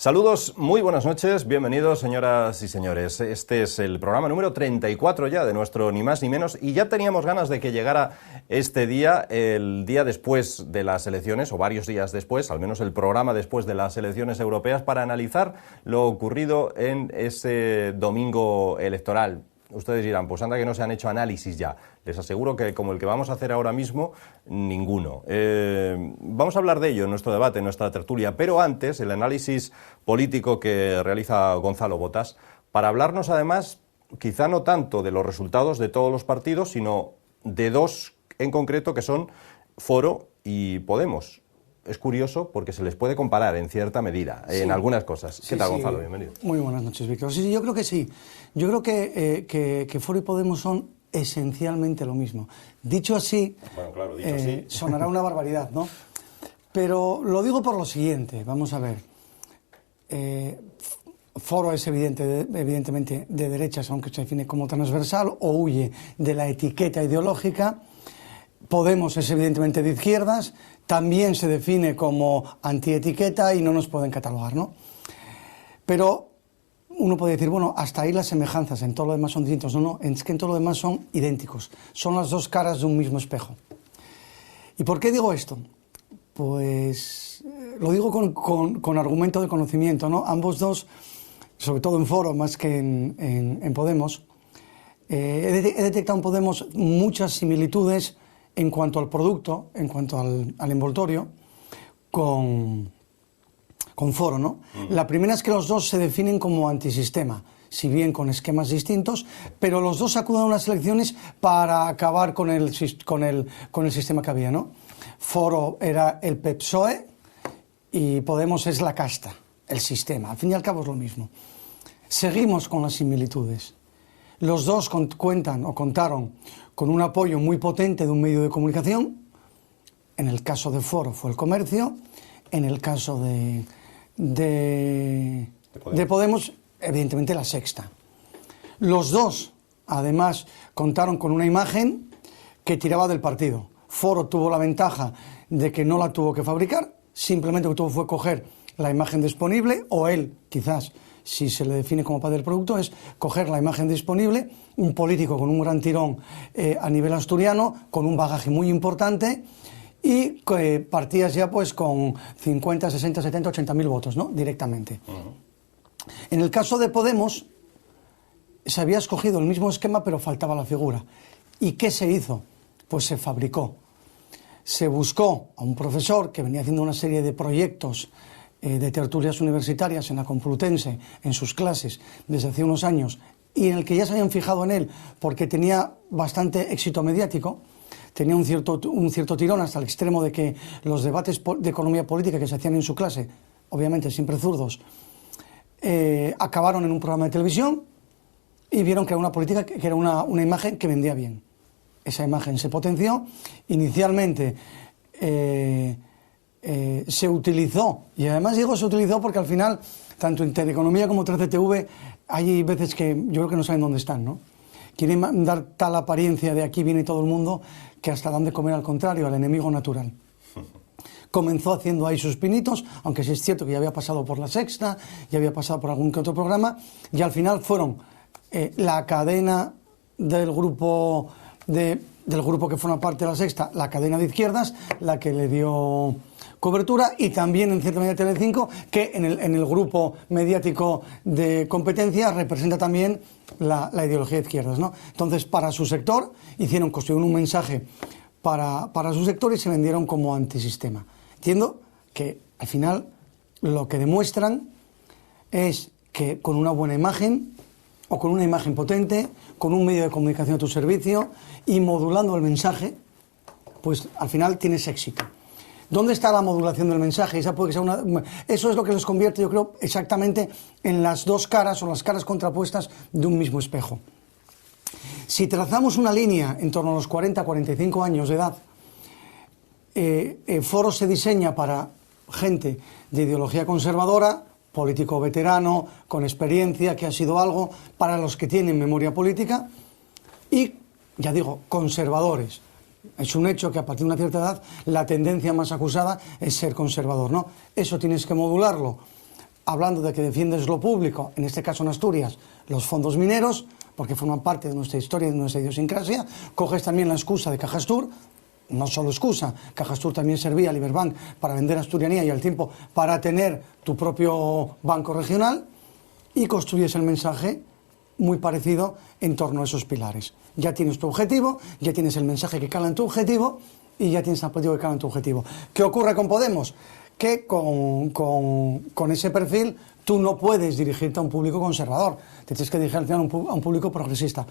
Saludos, muy buenas noches, bienvenidos señoras y señores. Este es el programa número 34 ya de nuestro Ni Más Ni Menos y ya teníamos ganas de que llegara este día, el día después de las elecciones o varios días después, al menos el programa después de las elecciones europeas para analizar lo ocurrido en ese domingo electoral. Ustedes dirán, pues anda que no se han hecho análisis ya. Les aseguro que como el que vamos a hacer ahora mismo, ninguno. Vamos a hablar de ello en nuestro debate, en nuestra tertulia, pero antes el análisis político que realiza Gonzalo Botas, para hablarnos además, quizá no tanto de los resultados de todos los partidos, sino de dos en concreto que son Foro y Podemos. Es curioso porque se les puede comparar en cierta medida, en algunas cosas. ¿Qué tal, Gonzalo? Bienvenido. Muy buenas noches, Víctor. Sí, yo creo que sí. Yo creo que Foro y Podemos son esencialmente lo mismo. Dicho así, bueno, claro, dicho así, sonará una barbaridad, ¿no? Pero lo digo por lo siguiente, vamos a ver. Foro es evidentemente de derechas, aunque se define como transversal, o huye de la etiqueta ideológica. Podemos es evidentemente de izquierdas, también se define como antietiqueta y no nos pueden catalogar, ¿no? Pero uno puede decir, bueno, hasta ahí las semejanzas, en todo lo demás son distintos. No, es que en todo lo demás son idénticos. Son las dos caras de un mismo espejo. ¿Y por qué digo esto? Pues lo digo con argumento de conocimiento, ¿no? Ambos dos, sobre todo en Foro, más que en Podemos, he detectado en Podemos muchas similitudes en cuanto al producto, en cuanto al envoltorio, con Foro, ¿no? La primera es que los dos se definen como antisistema, si bien con esquemas distintos, pero los dos acuden a unas elecciones para acabar con el sistema que había, ¿no? Foro era el PSOE y Podemos es la casta, el sistema. Al fin y al cabo es lo mismo. Seguimos con las similitudes. Los dos contaron con un apoyo muy potente de un medio de comunicación. En el caso de Foro fue el Comercio, en el caso de Podemos, evidentemente La Sexta. Los dos, además, contaron con una imagen que tiraba del partido. Foro tuvo la ventaja de que no la tuvo que fabricar, simplemente lo que tuvo fue coger la imagen disponible, o él, quizás, si se le define como padre del producto, es coger la imagen disponible, un político con un gran tirón a nivel asturiano, con un bagaje muy importante, y partías ya pues con 50, 60, 70, 80.000 votos, ¿no? Directamente. En el caso de Podemos, se había escogido el mismo esquema, pero faltaba la figura. ¿Y qué se hizo? Pues se fabricó. Se buscó a un profesor que venía haciendo una serie de proyectos de tertulias universitarias en la Complutense, en sus clases, desde hace unos años, y en el que ya se habían fijado en él porque tenía bastante éxito mediático, tenía un cierto tirón hasta el extremo de que los debates de economía política que se hacían en su clase, obviamente siempre zurdos, acabaron en un programa de televisión y vieron que era una política, que era una imagen que vendía bien. Esa imagen se potenció. Inicialmente se utilizó, y además digo se utilizó porque al final, tanto Intereconomía como 13TV, hay veces que yo creo que no saben dónde están, ¿no? Quieren dar tal apariencia de aquí viene todo el mundo que hasta dan de comer al contrario, al enemigo natural. Comenzó haciendo ahí sus pinitos, aunque sí es cierto que ya había pasado por La Sexta, ya había pasado por algún que otro programa, y al final fueron la cadena del grupo que forma parte de La Sexta, la cadena de izquierdas, la que le dio cobertura, y también en cierta medida Telecinco, que en el grupo mediático de competencia representa también la ideología de izquierdas, ¿no? Entonces, para su sector, construyeron un mensaje para su sector y se vendieron como antisistema. Entiendo que al final lo que demuestran es que con una buena imagen o con una imagen potente, con un medio de comunicación a tu servicio y modulando el mensaje, pues al final tienes éxito. ¿Dónde está la modulación del mensaje? Eso es lo que les convierte, yo creo, exactamente en las dos caras o las caras contrapuestas de un mismo espejo. Si trazamos una línea en torno a los 40, 45 años de edad, Foro se diseña para gente de ideología conservadora, político veterano, con experiencia, que ha sido algo, para los que tienen memoria política, y, ya digo, conservadores. Es un hecho que a partir de una cierta edad la tendencia más acusada es ser conservador, ¿no? Eso tienes que modularlo hablando de que defiendes lo público, en este caso en Asturias, los fondos mineros, porque forman parte de nuestra historia y de nuestra idiosincrasia, coges también la excusa de Cajastur, no solo excusa, Cajastur también servía a Liberbank para vender asturianía y al tiempo para tener tu propio banco regional, y construyes el mensaje muy parecido en torno a esos pilares. Ya tienes tu objetivo, ya tienes el mensaje que cala en tu objetivo y ya tienes el objetivo que cala en tu objetivo. ¿Qué ocurre con Podemos? Que con ese perfil tú no puedes dirigirte a un público conservador, te tienes que dirigirte a un público progresista.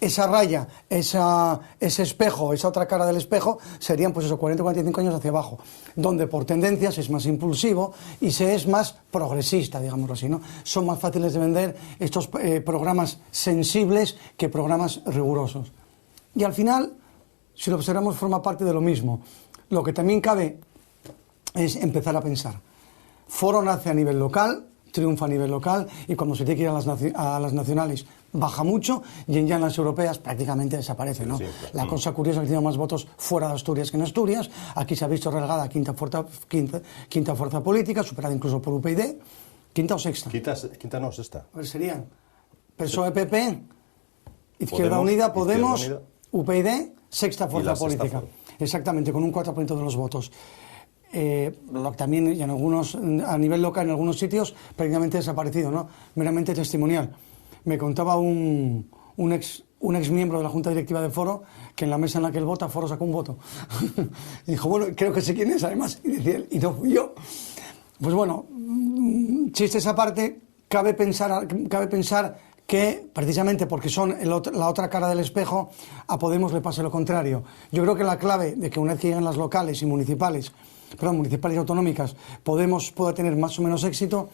Esa raya, ese espejo, esa otra cara del espejo, serían pues esos 40 o 45 años hacia abajo, donde por tendencias es más impulsivo y se es más progresista, digámoslo así, ¿no? Son más fáciles de vender estos programas sensibles que programas rigurosos. Y al final, si lo observamos, forma parte de lo mismo. Lo que también cabe es empezar a pensar. Foro nace a nivel local, triunfa a nivel local, y cuando se tiene que ir a las nacionales baja mucho, y ya en las europeas prácticamente desaparece, ¿no? Sí, claro. La cosa curiosa es que tiene más votos fuera de Asturias que en Asturias. Aquí se ha visto relegada a quinta fuerza política, superada incluso por UPyD. ¿Quinta o sexta? Quinta no, sexta. Pues serían PSOE-PP, Izquierda Unida, Podemos, UPyD, sexta fuerza política. Exactamente, con un 4% de los votos. También y a nivel local en algunos sitios prácticamente desaparecido, ¿no? Meramente testimonial. Me contaba un ex miembro de la Junta Directiva de Foro que en la mesa en la que él vota, Foro sacó un voto. Y dijo, bueno, creo que sé quién es además, y decía él, y no fui yo. Pues bueno, chistes aparte, cabe pensar que precisamente porque son la otra cara del espejo, a Podemos le pase lo contrario. Yo creo que la clave de que una vez que lleguen las locales y municipales y autonómicas, Podemos pueda tener más o menos éxito,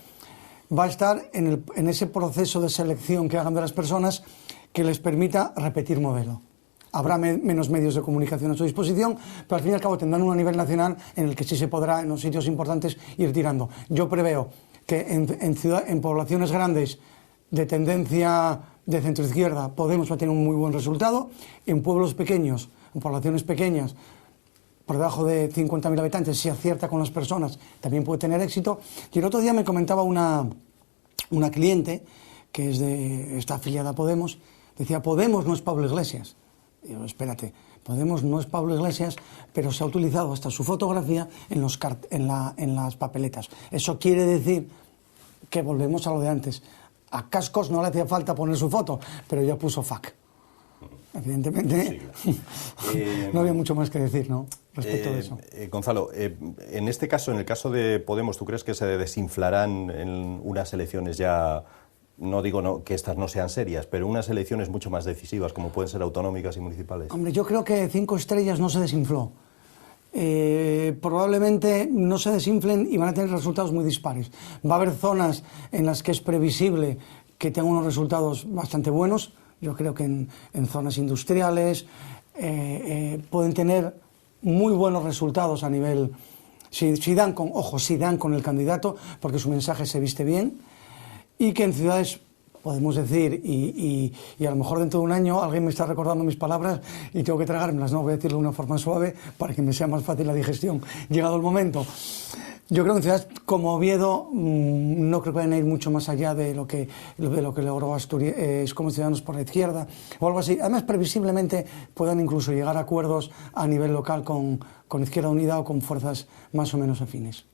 va a estar en ese proceso de selección que hagan de las personas que les permita repetir modelo. Habrá menos medios de comunicación a su disposición, pero al fin y al cabo tendrán uno a nivel nacional en el que sí se podrá, en los sitios importantes, ir tirando. Yo preveo que en poblaciones grandes de tendencia de centroizquierda, Podemos va a tener un muy buen resultado. En pueblos pequeños, en poblaciones pequeñas, por debajo de 50.000 habitantes, si acierta con las personas, también puede tener éxito. Y el otro día me comentaba una cliente que está afiliada a Podemos, decía, Podemos no es Pablo Iglesias. Y yo, espérate, Podemos no es Pablo Iglesias, pero se ha utilizado hasta su fotografía en las papeletas. Eso quiere decir que volvemos a lo de antes. A Cascos no le hacía falta poner su foto, pero ya puso FAC. Evidentemente, sí, claro. No había mucho más que decir, ¿no?, respecto de eso. Gonzalo, en este caso, en el caso de Podemos, ¿tú crees que se desinflarán en unas elecciones ya, no digo que estas no sean serias, pero unas elecciones mucho más decisivas, como pueden ser autonómicas y municipales? Hombre, yo creo que 5 estrellas no se desinfló. Probablemente no se desinflen y van a tener resultados muy dispares. Va a haber zonas en las que es previsible que tengan unos resultados bastante buenos. Yo creo que en zonas industriales pueden tener muy buenos resultados a nivel... Si dan con el candidato, porque su mensaje se viste bien, y que en ciudades, podemos decir, y a lo mejor dentro de un año alguien me está recordando mis palabras y tengo que tragármelas, no voy a decirlo de una forma suave para que me sea más fácil la digestión, llegado el momento. Yo creo que en ciudades como Oviedo no creo que vayan a ir mucho más allá de lo que logró Asturias como Ciudadanos por la Izquierda o algo así. Además, previsiblemente puedan incluso llegar a acuerdos a nivel local con Izquierda Unida o con fuerzas más o menos afines.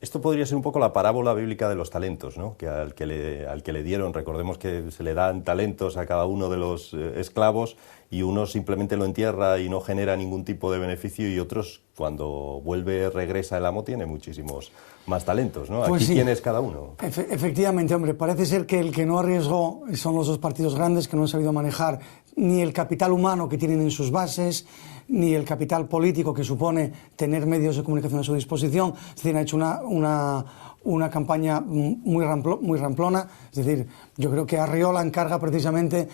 Esto podría ser un poco la parábola bíblica de los talentos, ¿no? Que al que le dieron, recordemos que se le dan talentos a cada uno de los esclavos y uno simplemente lo entierra y no genera ningún tipo de beneficio, y otros, cuando regresa el amo, tiene muchísimos más talentos, ¿no? Pues aquí sí. ¿Quién es cada uno? Efectivamente, hombre, parece ser que el que no arriesgó son los dos partidos grandes que no han sabido manejar ni el capital humano que tienen en sus bases, ni el capital político que supone tener medios de comunicación a su disposición. Es decir, han hecho una campaña muy ramplona. Es decir, yo creo que Arriola encarna precisamente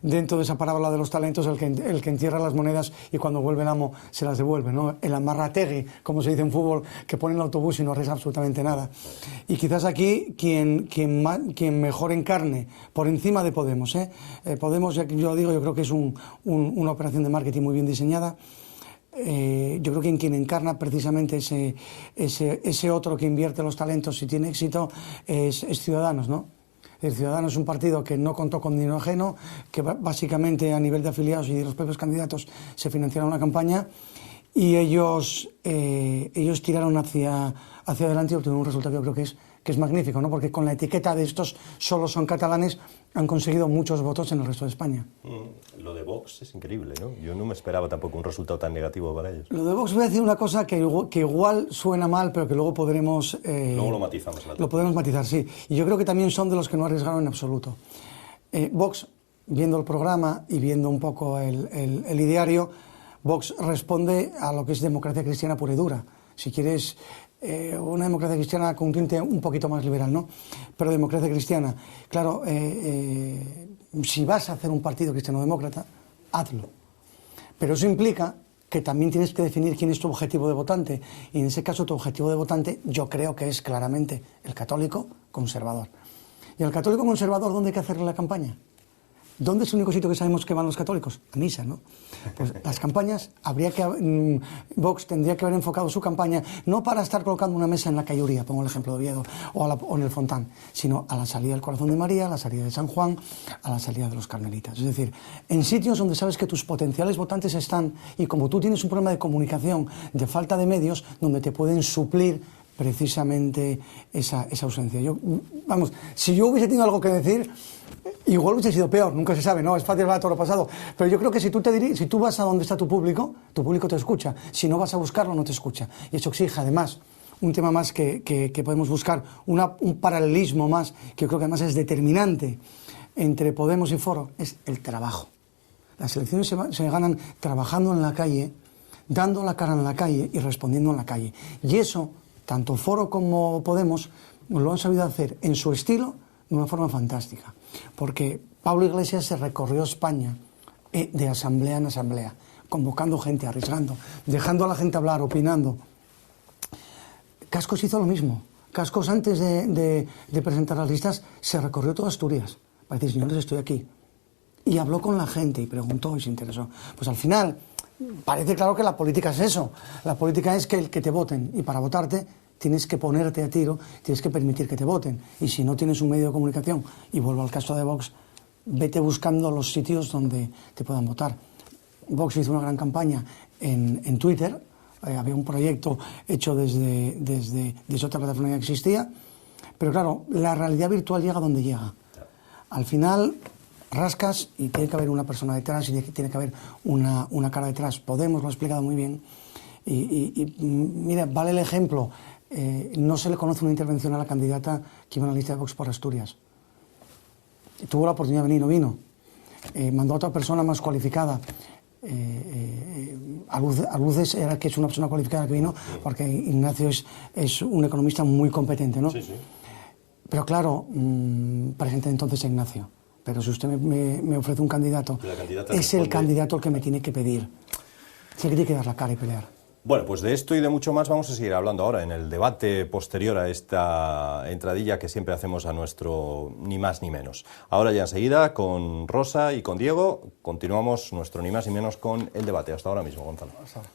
dentro de esa parábola de los talentos el que entierra las monedas y cuando vuelve el amo se las devuelve, ¿no? El amarrategui, como se dice en fútbol, que pone el autobús y no arriesga absolutamente nada. Y quizás aquí quien mejor encarne por encima de Podemos, Podemos, yo creo que es una operación de marketing muy bien diseñada. yo creo que en quien encarna precisamente ese otro que invierte los talentos y tiene éxito es Ciudadanos, ¿no? El Ciudadanos es un partido que no contó con dinero ajeno, que básicamente a nivel de afiliados y de los propios candidatos se financiaron una campaña y ellos tiraron hacia adelante y obtuvieron un resultado que yo creo que es magnífico, ¿no? Porque con la etiqueta de estos solo son catalanes han conseguido muchos votos en el resto de España. Lo de Vox es increíble, ¿no? Yo no me esperaba tampoco un resultado tan negativo para ellos. Lo de Vox, voy a decir una cosa que igual suena mal, pero que luego podremos... luego lo matizamos. Lo podemos matizar, sí. Y yo creo que también son de los que no arriesgaron en absoluto. Vox, viendo el programa y viendo un poco el ideario, Vox responde a lo que es democracia cristiana pura y dura. Si quieres... una democracia cristiana con un tinte un poquito más liberal, ¿no? Pero democracia cristiana. Claro, si vas a hacer un partido cristiano-demócrata, hazlo. Pero eso implica que también tienes que definir quién es tu objetivo de votante. Y en ese caso, tu objetivo de votante, yo creo que es claramente el católico conservador. ¿Y al católico conservador dónde hay que hacerle la campaña? ¿Dónde es el único sitio que sabemos que van los católicos? A misa, ¿no? Pues las campañas, Vox tendría que haber enfocado su campaña no para estar colocando una mesa en la Cayuría, pongo el ejemplo de Oviedo, o en el Fontán, sino a la salida del Corazón de María, a la salida de San Juan, a la salida de los Carmelitas. Es decir, en sitios donde sabes que tus potenciales votantes están y como tú tienes un problema de comunicación, de falta de medios, donde te pueden suplir precisamente esa ausencia. Si yo hubiese tenido algo que decir, igual hubiese sido peor, nunca se sabe, ¿no? Es fácil hablar de todo lo pasado. Pero yo creo que si tú vas a donde está tu público te escucha. Si no vas a buscarlo, no te escucha. Y eso exige, además, un tema más que podemos buscar, un paralelismo más, que yo creo que además es determinante entre Podemos y Foro, es el trabajo. Las elecciones se ganan trabajando en la calle, dando la cara en la calle y respondiendo en la calle. Y eso, tanto Foro como Podemos, lo han sabido hacer en su estilo de una forma fantástica. Porque Pablo Iglesias se recorrió España de asamblea en asamblea, convocando gente, arriesgando, dejando a la gente hablar, opinando. Cascos hizo lo mismo. Cascos, antes de presentar las listas, se recorrió toda Asturias para decir, señores, estoy aquí. Y habló con la gente y preguntó y se interesó. Pues al final, parece claro que la política es eso. La política es que te voten. Y para votarte tienes que ponerte a tiro, tienes que permitir que te voten. Y si no tienes un medio de comunicación, y vuelvo al caso de Vox, vete buscando los sitios donde te puedan votar. Vox hizo una gran campaña en Twitter, había un proyecto hecho desde otra plataforma que existía, pero claro, la realidad virtual llega donde llega. Al final rascas y tiene que haber una persona detrás y tiene que haber una cara detrás. Podemos, lo ha explicado muy bien. Y mira, vale el ejemplo. No se le conoce una intervención a la candidata que iba en la lista de Vox por Asturias. Tuvo la oportunidad de venir, no vino. Mandó a otra persona más cualificada. A luces era que es una persona cualificada que vino, porque Ignacio es un economista muy competente, ¿no? Sí, sí. Pero claro, presenta entonces a Ignacio. Pero si usted me ofrece un candidato, es el candidato el que me tiene que pedir. Sí que tiene que dar la cara y pelear. Bueno, pues de esto y de mucho más vamos a seguir hablando ahora en el debate posterior a esta entradilla que siempre hacemos a nuestro Ni Más Ni Menos. Ahora ya enseguida con Rosa y con Diego continuamos nuestro Ni Más Ni Menos con el debate. Hasta ahora mismo, Gonzalo. Hasta ahora.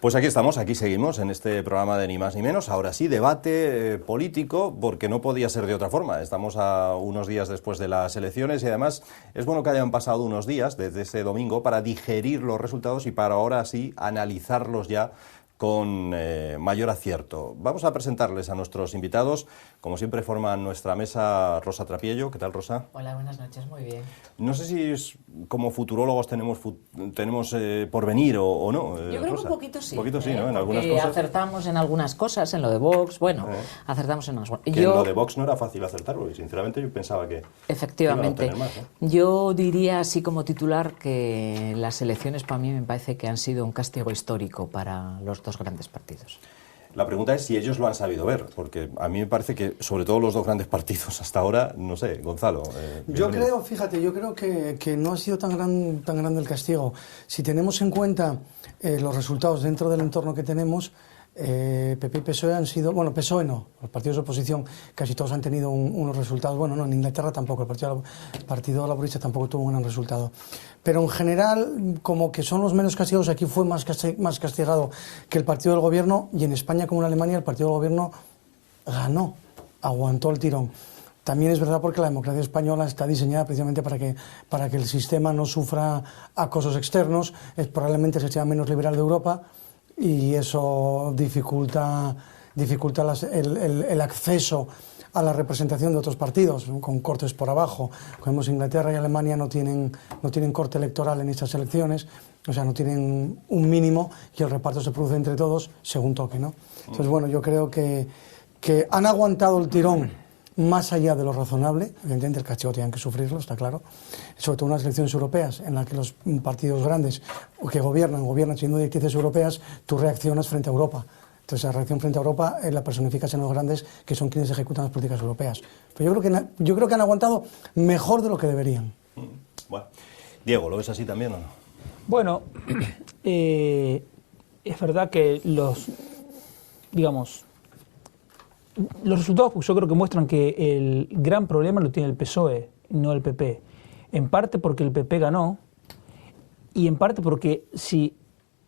Pues aquí estamos, aquí seguimos en este programa de Ni Más Ni Menos. Ahora sí, debate político, porque no podía ser de otra forma. Estamos a unos días después de las elecciones y además es bueno que hayan pasado unos días desde ese domingo para digerir los resultados y para ahora sí analizarlos ya con mayor acierto. Vamos a presentarles a nuestros invitados. Como siempre forman nuestra mesa Rosa Trapiello. ¿Qué tal, Rosa? Hola, buenas noches, muy bien. No sé si como futurólogos tenemos porvenir o no. Yo creo Rosa. que un poquito sí. Un poquito sí, ¿no? En algunas cosas. Acertamos en algunas cosas, en lo de Vox, bueno, acertamos en algunas. En lo de Vox no era fácil acertarlo y sinceramente yo pensaba que efectivamente. iban a obtener más, ¿no? Yo diría así como titular que las elecciones para mí me parece que han sido un castigo histórico para los dos grandes partidos. La pregunta es si ellos lo han sabido ver, porque a mí me parece que, sobre todo los dos grandes partidos hasta ahora, no sé, Gonzalo. Yo creo, fíjate, que no ha sido tan grande el castigo. Si tenemos en cuenta los resultados dentro del entorno que tenemos, PP y PSOE han sido, bueno, PSOE no, los partidos de oposición casi todos han tenido unos resultados, bueno, no, en Inglaterra tampoco, el Partido Laborista tampoco tuvo un gran resultado. Pero en general, como que son los menos castigados, aquí fue más castigado que el partido del gobierno, y en España como en Alemania el partido del gobierno ganó, aguantó el tirón. También es verdad porque la democracia española está diseñada precisamente para que el sistema no sufra acosos externos, probablemente es el sistema menos liberal de Europa, y eso dificulta el acceso a la representación de otros partidos, ¿no? Con cortes por abajo. Como vemos, Inglaterra y Alemania no tienen corte electoral en estas elecciones, o sea, no tienen un mínimo y el reparto se produce entre todos según toque, ¿no? Entonces, bueno, yo creo que han aguantado el tirón más allá de lo razonable. Evidentemente el castigo tienen que sufrirlo, está claro, sobre todo en las elecciones europeas, en las que los partidos grandes que gobiernan siguiendo directrices europeas, tú reaccionas frente a Europa. Entonces la reacción frente a Europa la personificas en los grandes, que son quienes ejecutan las políticas europeas. Pero yo creo que han aguantado mejor de lo que deberían. Bueno, Diego, ¿lo ves así también o no? Bueno, es verdad que los resultados yo creo que muestran que el gran problema lo tiene el PSOE, no el PP. En parte porque el PP ganó y en parte porque si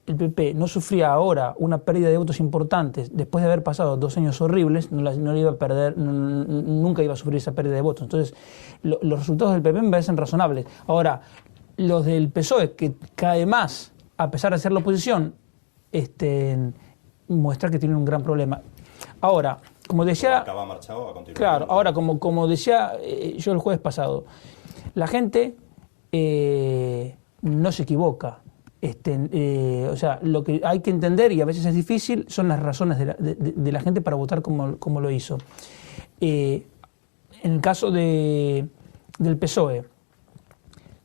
el PP no sufría ahora una pérdida de votos importantes después de haber pasado 2 años horribles, no le iba a perder, nunca iba a sufrir esa pérdida de votos. Entonces, los resultados del PP me parecen razonables. Ahora, los del PSOE, que además, a pesar de ser la oposición, muestra que tienen un gran problema. Ahora, como decía, claro, ahora como decía yo el jueves pasado, la gente no se equivoca. O sea, lo que hay que entender, y a veces es difícil, son las razones de la gente para votar como lo hizo. En el caso del PSOE,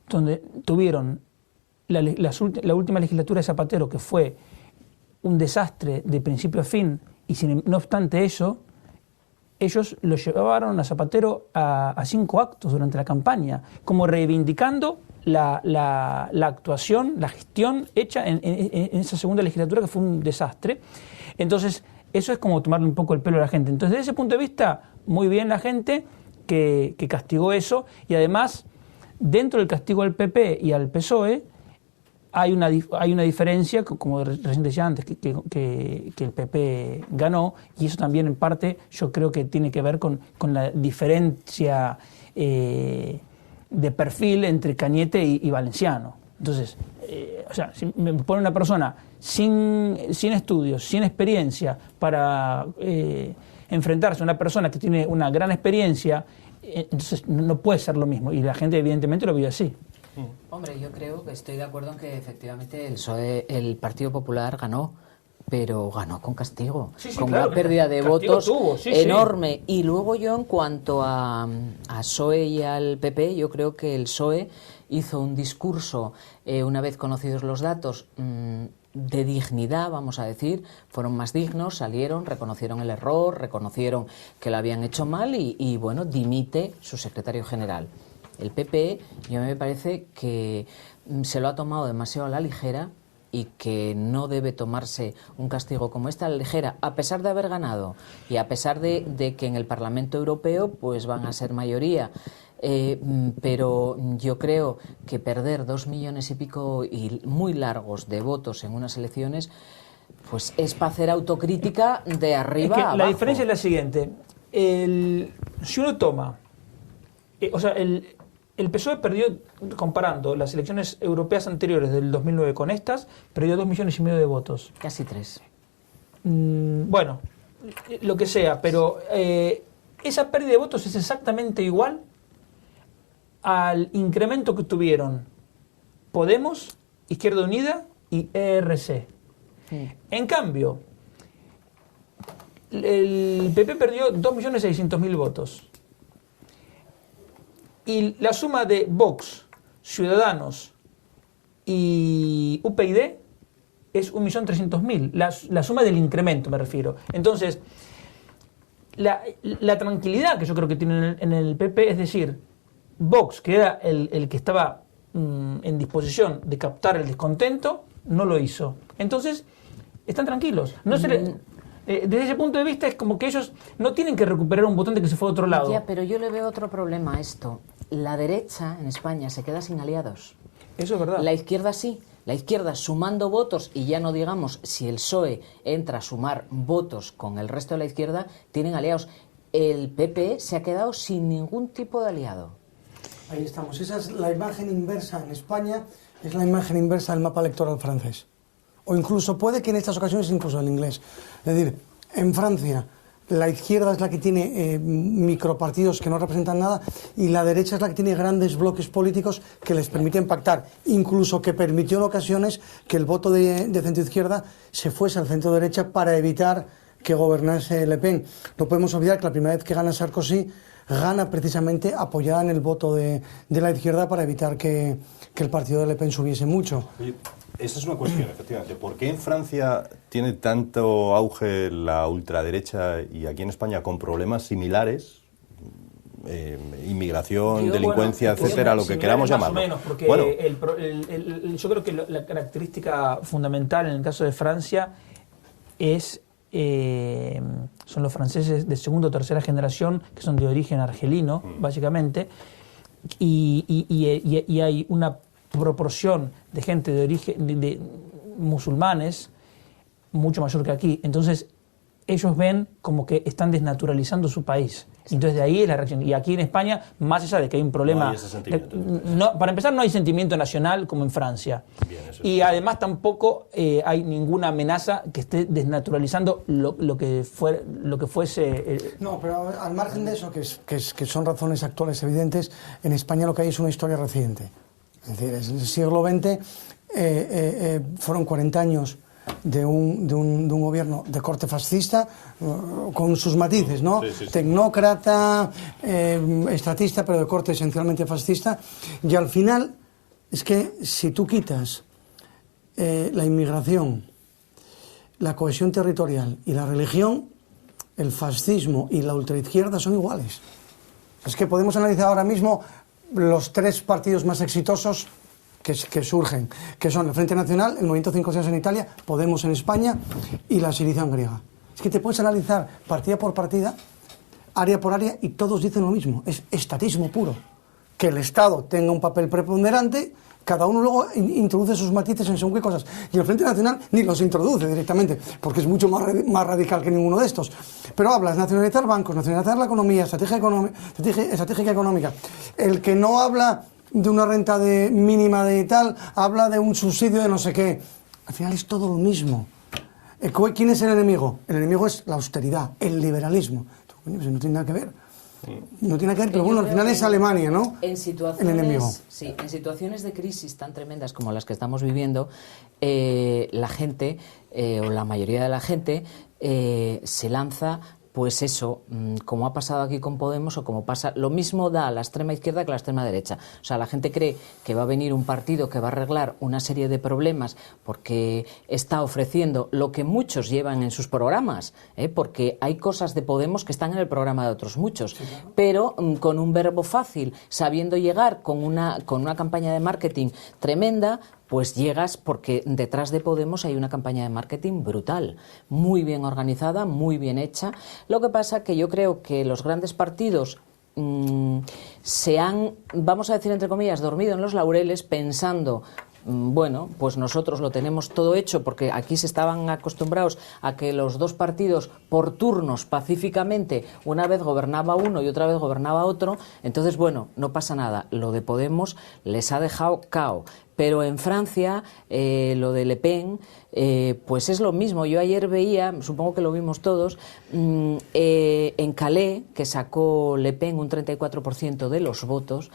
donde tuvieron la última legislatura de Zapatero, que fue un desastre de principio a fin, y no obstante eso, ellos lo llevaron a Zapatero a 5 actos durante la campaña, como reivindicando la actuación, la gestión hecha en esa segunda legislatura, que fue un desastre. Entonces, eso es como tomarle un poco el pelo a la gente. Entonces, desde ese punto de vista, muy bien la gente que castigó eso, y además, dentro del castigo al PP y al PSOE, hay una diferencia, como recién decía antes, que el PP ganó, y eso también en parte yo creo que tiene que ver con la diferencia de perfil entre Cañete y Valenciano. Entonces, o sea, si me pone una persona sin estudios, sin experiencia, para enfrentarse a una persona que tiene una gran experiencia, entonces no puede ser lo mismo, y la gente evidentemente lo vio así. Hombre, yo creo que estoy de acuerdo en que efectivamente el PSOE, el Partido Popular ganó, pero ganó con castigo, con claro, una pérdida de votos enorme. Sí. Y luego yo, en cuanto a PSOE y al PP, yo creo que el PSOE hizo un discurso, una vez conocidos los datos, de dignidad, vamos a decir, fueron más dignos, salieron, reconocieron el error, reconocieron que lo habían hecho mal y bueno, dimite su secretario general. El PP, yo me parece que se lo ha tomado demasiado a la ligera y que no debe tomarse un castigo como esta a la ligera, a pesar de haber ganado y a pesar de que en el Parlamento Europeo pues van a ser mayoría. Pero yo creo que perder 2 millones y pico y muy largos de votos en unas elecciones, pues es para hacer autocrítica de arriba a abajo. La diferencia es la siguiente. Si uno toma... o sea, el PSOE perdió, comparando las elecciones europeas anteriores del 2009 con estas, perdió 2,5 millones de votos. Casi 3. Bueno, lo que sea, pero esa pérdida de votos es exactamente igual al incremento que tuvieron Podemos, Izquierda Unida y ERC. Sí. En cambio, el PP perdió 2.600.000 votos. Y la suma de Vox, Ciudadanos y UPyD es 1.300.000, la suma del incremento me refiero. Entonces, la tranquilidad que yo creo que tienen en el PP, es decir, Vox, que era el que estaba en disposición de captar el descontento, no lo hizo. Entonces, están tranquilos. No se desde ese punto de vista es como que ellos no tienen que recuperar un votante que se fue a otro lado. Ya, pero yo le veo otro problema a esto. La derecha en España se queda sin aliados. Eso es verdad. La izquierda sí. La izquierda sumando votos, y ya no digamos si el PSOE entra a sumar votos con el resto de la izquierda, tienen aliados. El PP se ha quedado sin ningún tipo de aliado. Ahí estamos. Esa es la imagen inversa en España, es la imagen inversa del mapa electoral francés. O incluso puede que en estas ocasiones incluso el inglés. Es decir, en Francia la izquierda es la que tiene micropartidos que no representan nada y la derecha es la que tiene grandes bloques políticos que les permiten pactar, incluso que permitió en ocasiones que el voto de centro-izquierda se fuese al centro-derecha para evitar que gobernase Le Pen. No podemos olvidar que la primera vez que gana Sarkozy, gana precisamente apoyada en el voto de la izquierda para evitar que el partido de Le Pen subiese mucho. Esa es una cuestión, efectivamente. ¿Por qué en Francia tiene tanto auge la ultraderecha y aquí en España con problemas similares? Inmigración, delincuencia, etcétera, lo que queramos llamarlo. Más o menos, porque yo creo que la característica fundamental en el caso de Francia es son los franceses de segunda o tercera generación que son de origen argelino, básicamente, y hay una proporción de gente de origen de musulmanes mucho mayor que aquí. Entonces ellos ven como que están desnaturalizando su país. Entonces de ahí es la reacción. Y aquí en España, más allá de que hay un problema... No hay ese sentimiento. Para empezar, no hay sentimiento nacional como en Francia. Bien, y además tampoco hay ninguna amenaza que esté desnaturalizando lo que fuese... No, pero al margen de eso, que son razones actuales evidentes, en España lo que hay es una historia reciente. Es decir, en el siglo XX fueron 40 años de un gobierno de corte fascista, con sus matices, ¿no? Sí. Tecnócrata, estatista, pero de corte esencialmente fascista. Y al final, es que si tú quitas la inmigración, la cohesión territorial y la religión, el fascismo y la ultraizquierda son iguales. Es que podemos analizar ahora mismo los tres partidos más exitosos que surgen, que son el Frente Nacional, el Movimiento 5 Estrellas en Italia, Podemos en España y la Sedición griega. Es que te puedes analizar partida por partida, área por área, y todos dicen lo mismo, es estatismo puro. Que el Estado tenga un papel preponderante, cada uno luego introduce sus matices en según qué cosas. Y el Frente Nacional ni los introduce directamente, porque es mucho más radical que ninguno de estos. Pero habla de nacionalizar bancos, nacionalizar la economía, estratégica económica. El que no habla de una renta mínima de tal, habla de un subsidio de no sé qué. Al final es todo lo mismo. ¿Quién es el enemigo? El enemigo es la austeridad, el liberalismo. No tiene nada que ver. No tiene nada que ver, pero bueno, al final es Alemania, ¿no? En situaciones, el enemigo. Sí, en situaciones de crisis tan tremendas como las que estamos viviendo, la gente, o la mayoría de la gente, se lanza, pues eso, como ha pasado aquí con Podemos, o como pasa, lo mismo da a la extrema izquierda que a la extrema derecha. O sea, la gente cree que va a venir un partido que va a arreglar una serie de problemas porque está ofreciendo lo que muchos llevan en sus programas, porque hay cosas de Podemos que están en el programa de otros muchos, sí, claro. Pero con un verbo fácil, sabiendo llegar con una campaña de marketing tremenda, pues llegas porque detrás de Podemos hay una campaña de marketing brutal, muy bien organizada, muy bien hecha. Lo que pasa que yo creo que los grandes partidos se han, vamos a decir entre comillas, dormido en los laureles pensando... Bueno, pues nosotros lo tenemos todo hecho porque aquí se estaban acostumbrados a que los dos partidos por turnos pacíficamente, una vez gobernaba uno y otra vez gobernaba otro, entonces bueno, no pasa nada, lo de Podemos les ha dejado cao, pero en Francia lo de Le Pen pues es lo mismo. Yo ayer veía, supongo que lo vimos todos, en Calais, que sacó Le Pen un 34% de los votos,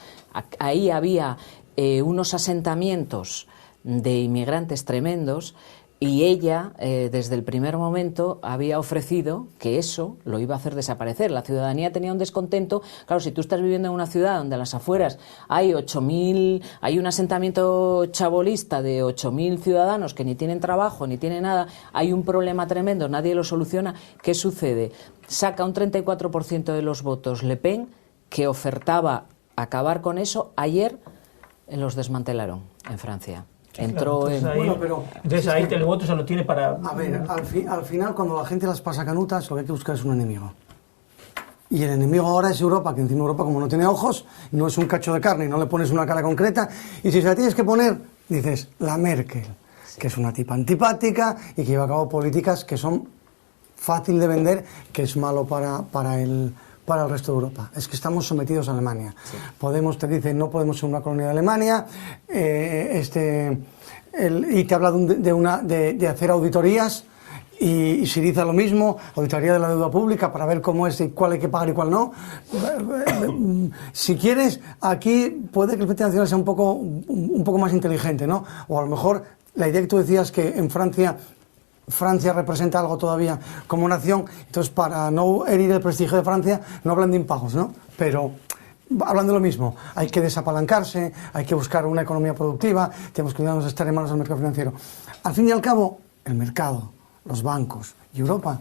ahí había unos asentamientos de inmigrantes tremendos, Y ella, desde el primer momento, había ofrecido que eso lo iba a hacer desaparecer. La ciudadanía tenía un descontento. Claro, si tú estás viviendo en una ciudad donde a las afueras hay 8.000, hay un asentamiento chabolista de 8.000 ciudadanos que ni tienen trabajo, ni tienen nada, hay un problema tremendo, nadie lo soluciona, ¿qué sucede? Saca un 34% de los votos Le Pen, que ofertaba acabar con eso. Ayer los desmantelaron en Francia. Entró claro, en... ahí, Bueno, pero entonces ahí el voto ya lo tiene para... a ver, al final, cuando la gente las pasa canutas, lo que hay que buscar es un enemigo. Y el enemigo ahora es Europa, que encima Europa, como no tiene ojos, no es un cacho de carne y no le pones una cara concreta. Y si se la tienes que poner, dices, la Merkel, que es una tipa antipática y que lleva a cabo políticas que son fácil de vender, que es malo para el resto de Europa. Es que estamos sometidos a Alemania. Sí. Podemos, te dice, no podemos ser una colonia de Alemania, y te habla de hacer auditorías, y Syriza lo mismo, auditoría de la deuda pública para ver cómo es y cuál hay que pagar y cuál no. Si quieres, aquí puede que el Frente Nacional sea un poco más inteligente, ¿no? O a lo mejor la idea que tú decías que en Francia representa algo todavía como nación, entonces para no herir el prestigio de Francia no hablan de impagos, ¿no? Pero hablan de lo mismo, hay que desapalancarse, hay que buscar una economía productiva, tenemos que cuidarnos de estar en manos del mercado financiero. Al fin y al cabo, el mercado, los bancos y Europa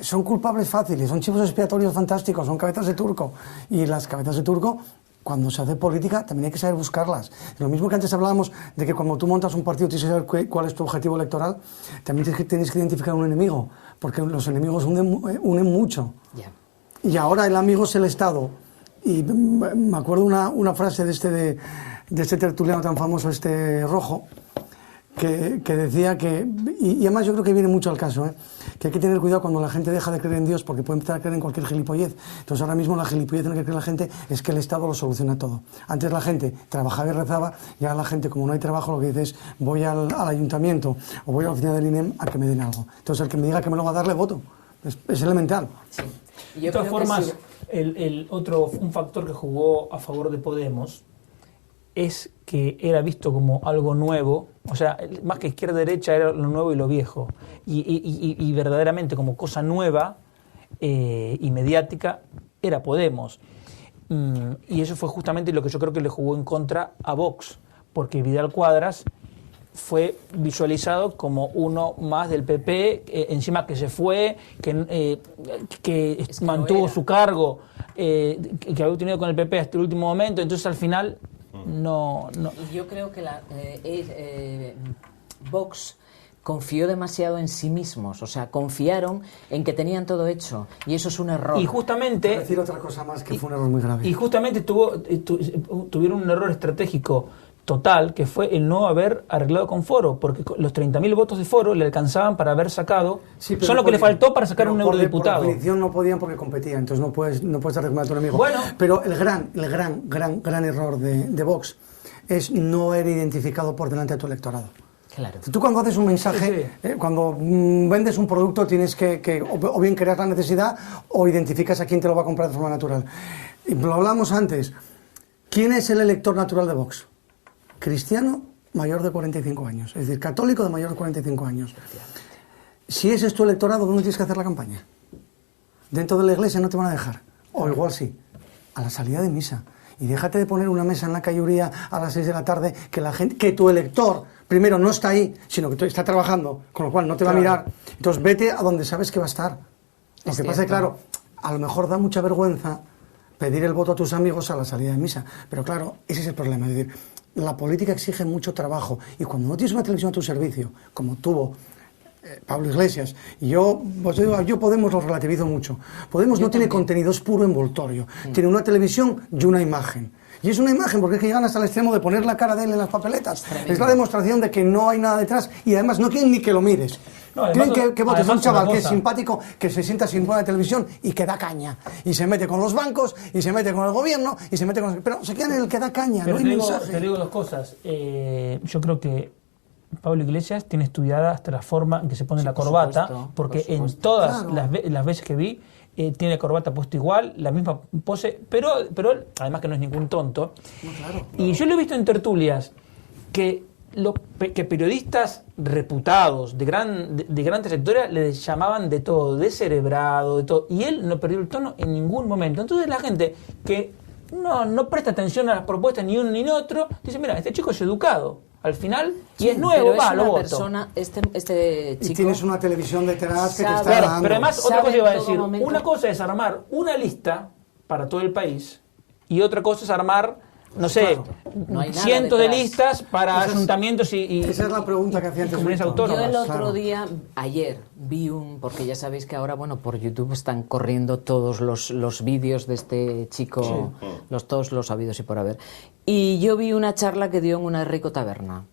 son culpables fáciles, son chivos expiatorios fantásticos, son cabezas de turco, y las cabezas de turco, cuando se hace política, también hay que saber buscarlas. Lo mismo que antes hablábamos de que cuando tú montas un partido tienes que saber cuál es tu objetivo electoral, también tienes que identificar un enemigo, porque los enemigos unen mucho. Yeah. Y ahora el amigo es el Estado. Y me acuerdo una frase de este tertuliano tan famoso, Rojo, que decía que, y además yo creo que viene mucho al caso, que hay que tener cuidado cuando la gente deja de creer en Dios, porque puede empezar a creer en cualquier gilipollez. Entonces ahora mismo la gilipollez en la que cree la gente es que el Estado lo soluciona todo. Antes la gente trabajaba y rezaba, y ahora la gente, como no hay trabajo, lo que dice es voy al ayuntamiento o voy a la oficina del INEM a que me den algo. Entonces el que me diga que me lo va a dar, le voto. Es elemental. Sí. De todas formas, un factor que jugó a favor de Podemos es que era visto como algo nuevo, o sea, más que izquierda-derecha era lo nuevo y lo viejo, y verdaderamente como cosa nueva y mediática era Podemos. Y eso fue justamente lo que yo creo que le jugó en contra a Vox, porque Vidal Quadras fue visualizado como uno más del PP, encima que se fue, que mantuvo su cargo, que había tenido con el PP hasta el último momento, entonces al final... No. Y yo creo que Vox confió demasiado en sí mismos, o sea, confiaron en que tenían todo hecho, y eso es un error. Y justamente... Voy a decir otra cosa más, que fue un error muy grave. Y justamente tuvieron un error estratégico total, que fue el no haber arreglado con Foro, porque los 30.000 votos de Foro le alcanzaban para haber sacado, son lo que le faltó para sacar un eurodiputado. Por definición no podían porque competían, entonces no puedes arreglar a tu enemigo. Bueno, pero el gran error de Vox es no haber identificado por delante a tu electorado. Claro. Tú cuando haces un mensaje, cuando vendes un producto tienes que o bien crear la necesidad o identificas a quién te lo va a comprar de forma natural. Y lo hablamos antes, ¿quién es el elector natural de Vox? Cristiano mayor de 45 años, es decir, católico de mayor de 45 años. Si ese es tu electorado, ¿dónde tienes que hacer la campaña? Dentro de la iglesia no te van a dejar, o igual sí, a la salida de misa. Y déjate de poner una mesa en la Cayuría a las 6 de la tarde, que tu elector, primero, no está ahí, sino que está trabajando, con lo cual no te va a mirar. Entonces vete a donde sabes que va a estar. Lo que pasa es que, claro, a lo mejor da mucha vergüenza pedir el voto a tus amigos a la salida de misa, pero claro, ese es el problema, es decir, la política exige mucho trabajo, y cuando no tienes una televisión a tu servicio, como tuvo Pablo Iglesias, y yo Podemos lo relativizo mucho. Podemos no tiene contenido, es puro envoltorio. Tiene una televisión y una imagen. Y es una imagen porque es que llegan hasta el extremo de poner la cara de él en las papeletas. Es la demostración de que no hay nada detrás, y además no quieren ni que lo mires. Quieren que votes a un chaval que es simpático, que se sienta sin buena televisión y que da caña. Y se mete con los bancos, y se mete con el gobierno, y se mete con... Pero se quedan en el que da caña, pero no hay mensaje. Te digo dos cosas. Yo creo que Pablo Iglesias tiene estudiada hasta la forma en que se pone la corbata, porque en todas las veces que vi, tiene la corbata puesta igual, la misma pose, pero además que no es ningún tonto. No, claro. Y yo lo he visto en tertulias que que periodistas reputados, de gran trayectoria, le llamaban de todo, descerebrado, de todo. Y él no perdió el tono en ningún momento. Entonces la gente que no presta atención a las propuestas ni uno ni otro, dice, mira, este chico es educado. Al final, y es nuevo, pero lo voto. Persona, este chico... Y tienes una televisión detrás que te está Claro, dando. pero además, otra cosa iba a en todo decir, momento. una cosa es armar una lista para todo el país y otra cosa es armar, no sé, No hay nada cientos de detrás. listas para ayuntamientos y Esa es la pregunta que hacía antes comunidades Víctor. autónomas. Yo el otro Claro. día, ayer, vi porque ya sabéis que ahora, bueno, por YouTube están corriendo todos los vídeos de este chico, todos los habidos y por haber. Y yo vi una charla que dio en una Rico Taberna.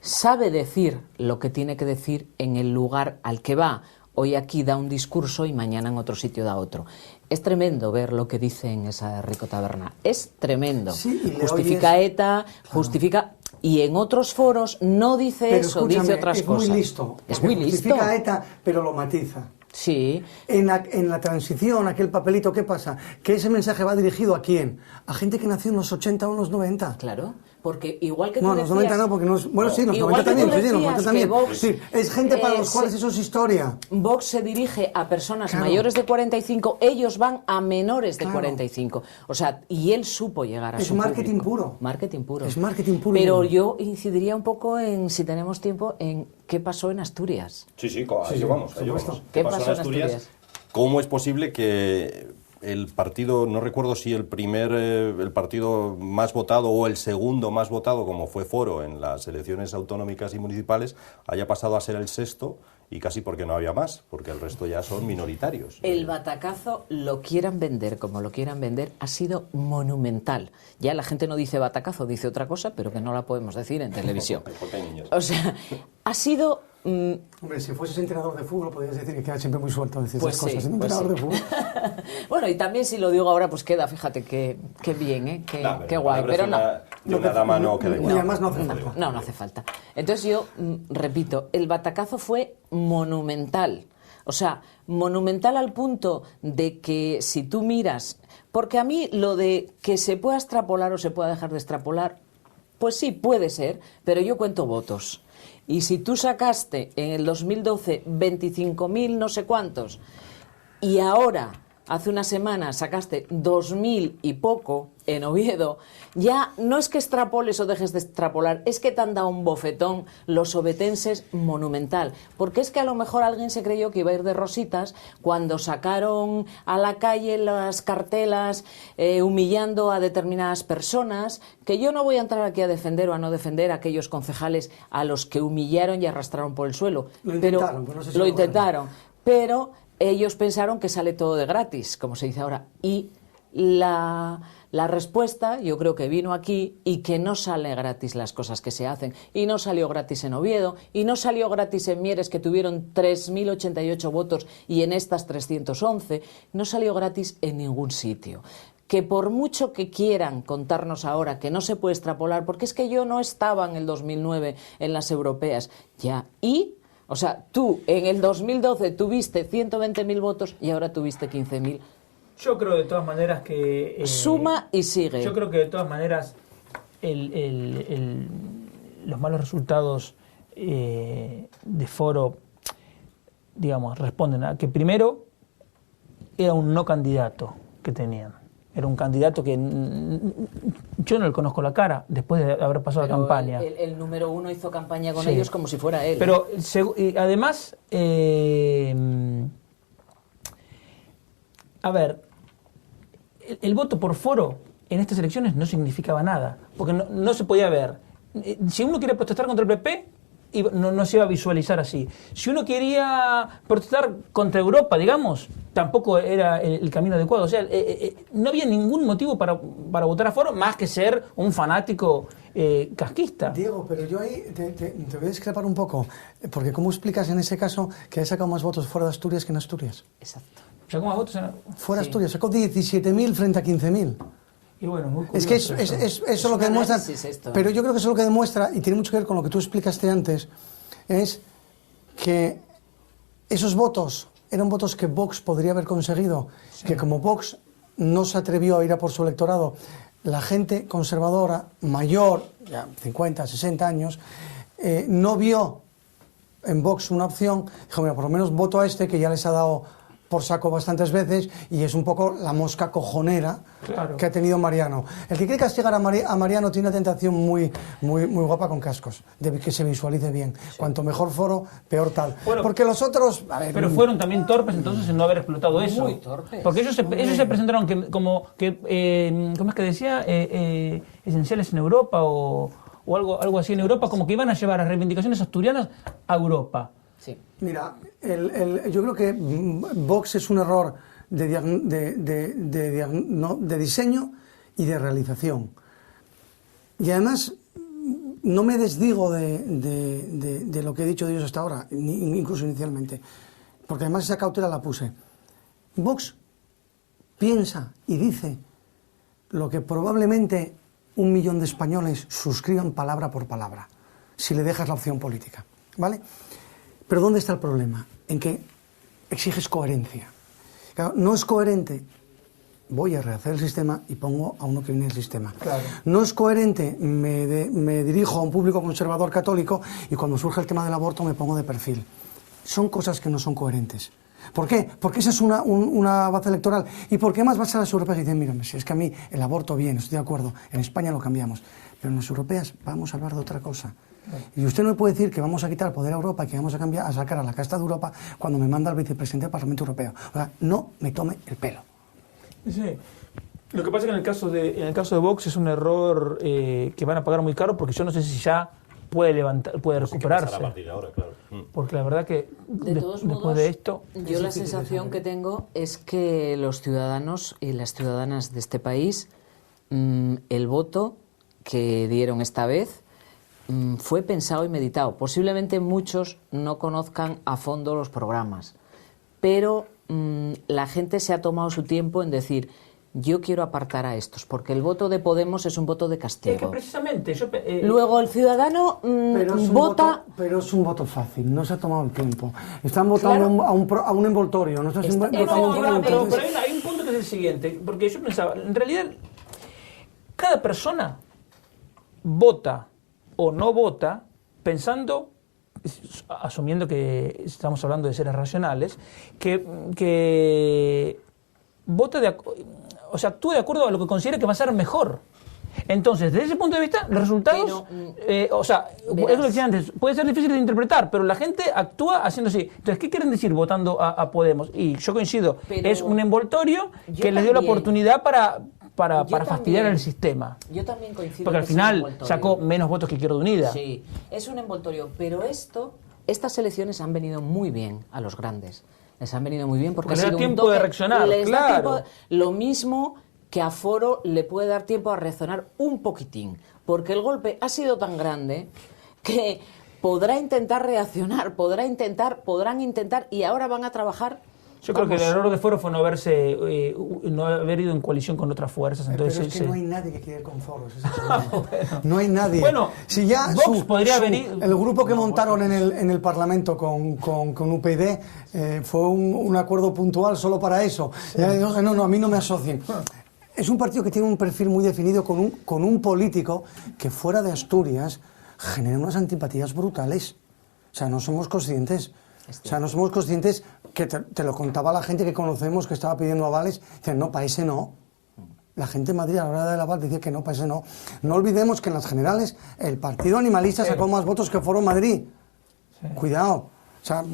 Sabe decir lo que tiene que decir en el lugar al que va. Hoy aquí da un discurso y mañana en otro sitio da otro. Es tremendo ver lo que dice en esa Rico Taberna. Es tremendo. Sí, y le justifica oyes- ETA, justifica... Y en otros foros no dice Pero eso, escúchame, dice otras es cosas. muy listo. Es porque muy listo. justifica a ETA, pero lo matiza. Sí. En la transición, aquel papelito, ¿qué pasa? Que ese mensaje va dirigido ¿a quién? A gente que nació en los 80 o en los 90. Claro, porque igual que tú No, en los decías... 90 no, porque no es... Bueno, sí, en los Igual 90 que tú también, sí, en los decías 90 también. que Vox, Sí, es gente para los cuales se- eso es historia. Vox se dirige a personas Claro. mayores de 45, ellos van a menores de Claro. 45. O sea, y él supo llegar a Es su marketing público. puro. Marketing puro. Es marketing puro. Pero yo incidiría un poco en, si tenemos tiempo, en qué pasó en Asturias. Sí, Sí, a ello vamos, a ello supuesto. vamos. ¿Qué pasó en Asturias? ¿Cómo es posible que el partido, no recuerdo si el partido más votado o el segundo más votado, como fue Foro en las elecciones autonómicas y municipales, haya pasado a ser el sexto y casi porque no había más, porque el resto ya son minoritarios? El batacazo, lo quieran vender como lo quieran vender, ha sido monumental. Ya la gente no dice batacazo, dice otra cosa, pero que no la podemos decir en televisión. Porque hay niños. O sea, ha sido... Hombre, si fueses entrenador de fútbol, podrías decir que queda siempre muy suelto decir Pues esas sí, cosas. pues Entrenador sí. de fútbol. Bueno, y también si lo digo ahora, pues queda, fíjate, qué bien, ¿eh? Qué guay. Pero no. De una dama no queda Y igual. además no hace falta. No hace falta. Entonces yo repito, el batacazo fue monumental. O sea, monumental al punto de que si tú miras... Porque a mí lo de que se pueda extrapolar o se pueda dejar de extrapolar, pues sí, puede ser, pero yo cuento votos. Y si tú sacaste en el 2012 25.000 no sé cuántos y ahora, hace una semana, sacaste 2.000 y poco en Oviedo, ya no es que extrapoles o dejes de extrapolar, es que te han dado un bofetón los obetenses monumental. Porque es que a lo mejor alguien se creyó que iba a ir de rositas cuando sacaron a la calle las cartelas humillando a determinadas personas, que yo no voy a entrar aquí a defender o a no defender a aquellos concejales a los que humillaron y arrastraron por el suelo. Lo intentaron, pero no sé si lo lo intentaron, pero ellos pensaron que sale todo de gratis, como se dice ahora, y la respuesta yo creo que vino aquí y que no sale gratis las cosas que se hacen, y no salió gratis en Oviedo, y no salió gratis en Mieres, que tuvieron 3.088 votos y en estas 311, no salió gratis en ningún sitio. Que por mucho que quieran contarnos ahora que no se puede extrapolar, porque es que yo no estaba en el 2009 en las europeas, ya, y... O sea, tú en el 2012 tuviste 120.000 votos y ahora tuviste 15.000. Yo creo de todas maneras que... Suma y sigue. Yo creo que de todas maneras los malos resultados de Foro, digamos, responden a que primero era un no candidato que tenían. Era un candidato que yo no le conozco la cara después de haber pasado Pero la campaña. El número uno hizo campaña con Sí. ellos como si fuera él. Pero y además, a ver, el voto por Foro en estas elecciones no significaba nada, porque no se podía ver. Si uno quiere protestar contra el PP, no se iba a visualizar así. Si uno quería protestar contra Europa, digamos, tampoco era el camino adecuado. O sea, no había ningún motivo para votar a Foro más que ser un fanático casquista. Diego, pero yo ahí te voy a discrepar un poco, porque ¿cómo explicas en ese caso que ha sacado más votos fuera de Asturias que en Asturias? Exacto. ¿Sacó más votos? Fuera de Sí. Asturias, sacó 17.000 frente a 15.000. Y bueno, muy Es que curioso eso eso. lo que un demuestra, análisis esto. pero yo creo que eso lo que demuestra, y tiene mucho que ver con lo que tú explicaste antes, es que esos votos eran votos que Vox podría haber conseguido, que como Vox no se atrevió a ir a por su electorado, la gente conservadora, mayor, ya 50, 60 años, no vio en Vox una opción, dijo, mira, por lo menos voto a este que ya les ha dado por saco bastantes veces y es un poco la mosca cojonera que ha tenido Mariano. El que quiere castigar a Mariano tiene una tentación muy guapa con cascos, de que se visualice bien. Sí. Cuanto mejor foro, peor tal. Bueno, porque los otros... A ver, pero fueron también torpes entonces en no haber explotado eso. Muy torpes. Porque ellos se presentaron ¿cómo es que decía? Esenciales en Europa o algo así en Europa, como que iban a llevar las reivindicaciones asturianas a Europa. Sí. Mira, yo creo que Vox es un error de diseño y de realización. Y además, no me desdigo de lo que he dicho de ellos hasta ahora, incluso inicialmente, porque además esa cautela la puse. Vox piensa y dice lo que probablemente 1 millón de españoles suscriban palabra por palabra, si le dejas la opción política, ¿vale? Pero ¿dónde está el problema? En que exiges coherencia. Claro, no es coherente, voy a rehacer el sistema y pongo a uno que viene del sistema. Claro. No es coherente, me dirijo a un público conservador católico y cuando surge el tema del aborto me pongo de perfil. Son cosas que no son coherentes. ¿Por qué? Porque esa es una base electoral. ¿Y por qué más vas a las europeas y dicen, mírame, si es que a mí el aborto bien, estoy de acuerdo, en España lo cambiamos, pero en las europeas vamos a hablar de otra cosa? Y usted no me puede decir que vamos a quitar poder a Europa y que vamos a sacar a la casta de Europa cuando me manda el vicepresidente del Parlamento Europeo. O sea, no me tome el pelo. Sí. Lo que pasa es que en el caso de Vox es un error que van a pagar muy caro porque yo no sé si ya puede recuperarse. A partir de ahora, claro. Porque la verdad que después de esto... Yo la sensación que tengo es que los ciudadanos y las ciudadanas de este país, el voto que dieron esta vez fue pensado y meditado. Posiblemente muchos no conozcan a fondo los programas, pero la gente se ha tomado su tiempo en decir, yo quiero apartar a estos, porque el voto de Podemos es un voto de castigo. Es que precisamente... Luego el ciudadano vota... Pero es un voto fácil, no se ha tomado el tiempo. Están votando a un envoltorio. No, pero hay un punto que es el siguiente, porque yo pensaba, en realidad, cada persona vota o no vota pensando, asumiendo que estamos hablando de seres racionales, que vota actúa de acuerdo a lo que considera que va a ser mejor. Entonces, desde ese punto de vista, los resultados, es lo que decía antes, puede ser difícil de interpretar, pero la gente actúa haciendo así. Entonces, ¿qué quieren decir votando a Podemos? Y yo coincido, es un envoltorio que les dio la oportunidad para fastidiar el sistema. Yo también coincido. Porque al final sacó menos votos que Izquierda Unida. Sí, es un envoltorio, pero estas elecciones han venido muy bien a los grandes. Les han venido muy bien porque ha les sido da tiempo de reaccionar, claro. Lo mismo que a Foro le puede dar tiempo a reaccionar un poquitín, porque el golpe ha sido tan grande que podrá intentar reaccionar, podrán intentar y ahora van a trabajar. Yo creo que el error de Foro fue no haber ido en coalición con otras fuerzas. Entonces, pero es que no hay nadie que quiera ir con Foros. No hay nadie. Bueno, si ya Vox podría haber ido... El grupo que montaron en el Parlamento con UPyD fue un acuerdo puntual solo para eso. Sí. No, a mí no me asocien. Es un partido que tiene un perfil muy definido con un político que fuera de Asturias genera unas antipatías brutales. O sea, no somos conscientes. Que te lo contaba la gente que conocemos que estaba pidiendo avales. Dicen, no, para ese no. La gente en Madrid a la hora del aval decía que no, para ese no. No olvidemos que en las generales el Partido Animalista sacó más votos que Foro Madrid. Sí. Cuidado. O sea,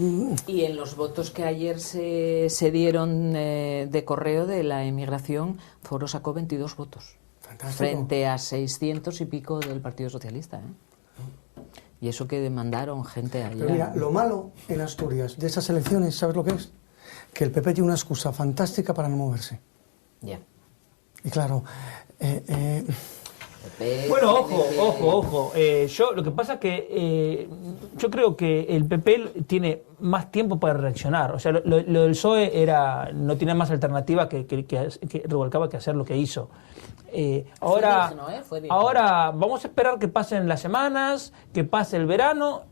y en los votos que ayer se dieron de correo de la emigración, Foro sacó 22 votos. Fantástico. Frente a 600 y pico del Partido Socialista. Y eso que demandaron gente allá. Pero mira, lo malo en Asturias de estas elecciones, ¿sabes lo que es? Que el PP tiene una excusa fantástica para no moverse. Ya. Y claro... Bueno, ojo. Lo que pasa es que yo creo que el PP tiene más tiempo para reaccionar. O sea, lo del PSOE no tiene más alternativa que Rubalcaba que hacer lo que hizo. Ahora vamos a esperar que pasen las semanas, que pase el verano